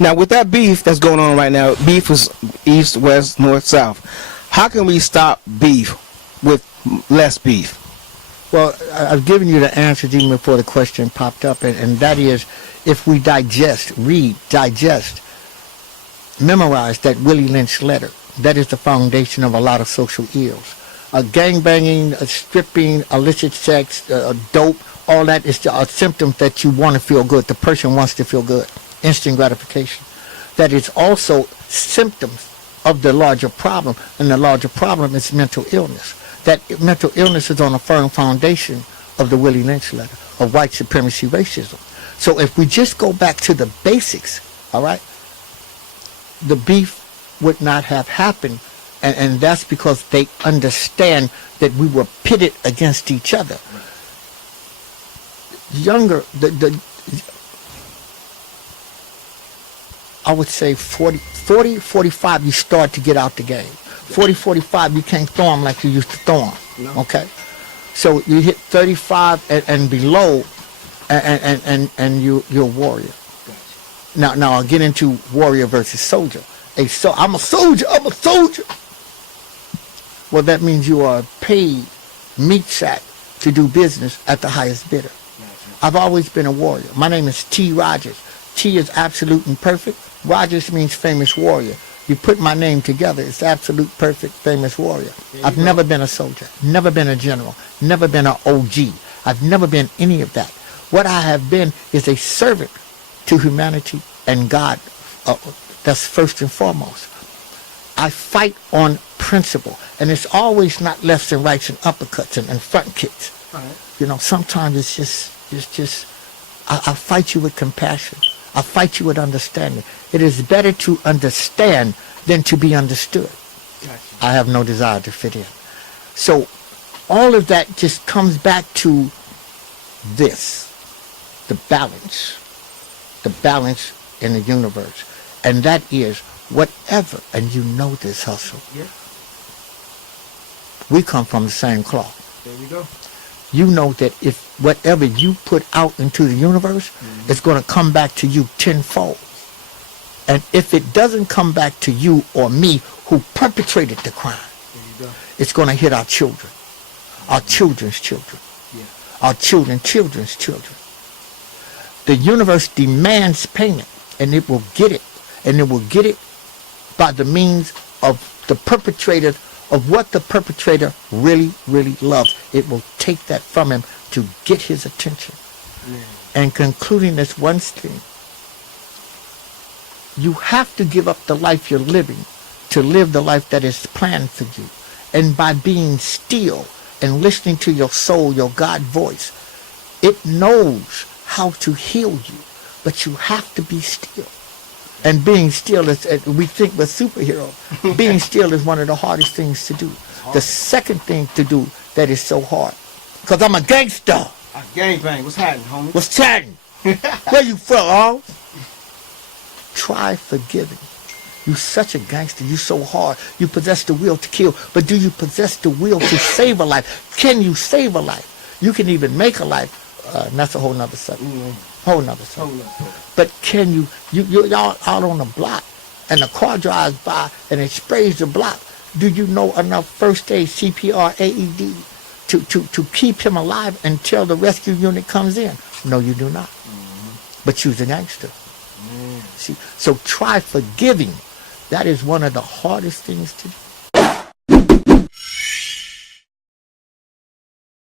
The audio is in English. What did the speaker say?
Now, with that beef that's going on right now, beef is east, west, north, south. How can we stop beef with less beef? Well, I've given you the answers even before the question popped up, and that is, if we read, digest, memorize that Willie Lynch letter, that is the foundation of a lot of social ills. Gangbanging, stripping, illicit sex, dope, all that is a symptom that you want to feel good. The person wants to feel good. Instant gratification. That is also symptoms of the larger problem, and the larger problem is mental illness. That mental illness is on a firm foundation of the Willie Lynch letter, of white supremacy racism. So if we just go back to the basics, all right, the beef would not have happened, and that's because they understand that we were pitted against each other. Younger, I would say 40, 45, you start to get out the game. 40, 45, you can't throw them like you used to throw them, no. Okay? So you hit 35 and below, and you're a warrior. Gotcha. Now I'll get into warrior versus soldier. I'm a soldier, I'm a soldier. Well, that means you are a paid meat sack to do business at the highest bidder. Gotcha. I've always been a warrior. My name is T RODGERS. T is absolute and perfect. RODGERS means famous warrior. You put my name together, it's absolute, perfect, famous warrior. I've never been a soldier, never been a general, never been an OG. I've never been any of that. What I have been is a servant to humanity and God. That's first and foremost. I fight on principle, and it's always not lefts and rights and uppercuts and front kicks. Right. You know, sometimes it's just, I fight you with compassion. I fight you with understanding. It is better to understand than to be understood. Gotcha. I have no desire to fit in. So all of that just comes back to this, the balance in the universe. And that is whatever, and you know this, Hustle. Yeah. We come from the same cloth. There we go. You know that if whatever you put out into the universe, it's going to come back to you tenfold. And if it doesn't come back to you or me who perpetrated the crime, it's going to hit our children, our children's children, our children's children. The universe demands payment, and it will get it. And it will get it by the means of the perpetrator, of what the perpetrator really, really loves. It will take that from him to get his attention. And concluding this one thing, you have to give up the life you're living to live the life that is planned for you. And by being still and listening to your soul, your God voice, it knows how to heal you, but you have to be still. And being still is, we think we're superheroes. Being still is one of the hardest things to do. The second thing to do that is so hard, because I'm a gangster. A gangbang. What's happening, homie? What's happening? Where you from, oh? Try forgiving. You such a gangster. You so hard. You possess the will to kill, but do you possess the will to save a life? Can you save a life? You can even make a life. And that's a whole nother subject. Whole nother subject. But can you're out on the block, and the car drives by and it sprays the block. Do you know enough first aid, CPR, AED to keep him alive until the rescue unit comes in? No, you do not. But you're a gangster. See, so try forgiving. That is one of the hardest things to do.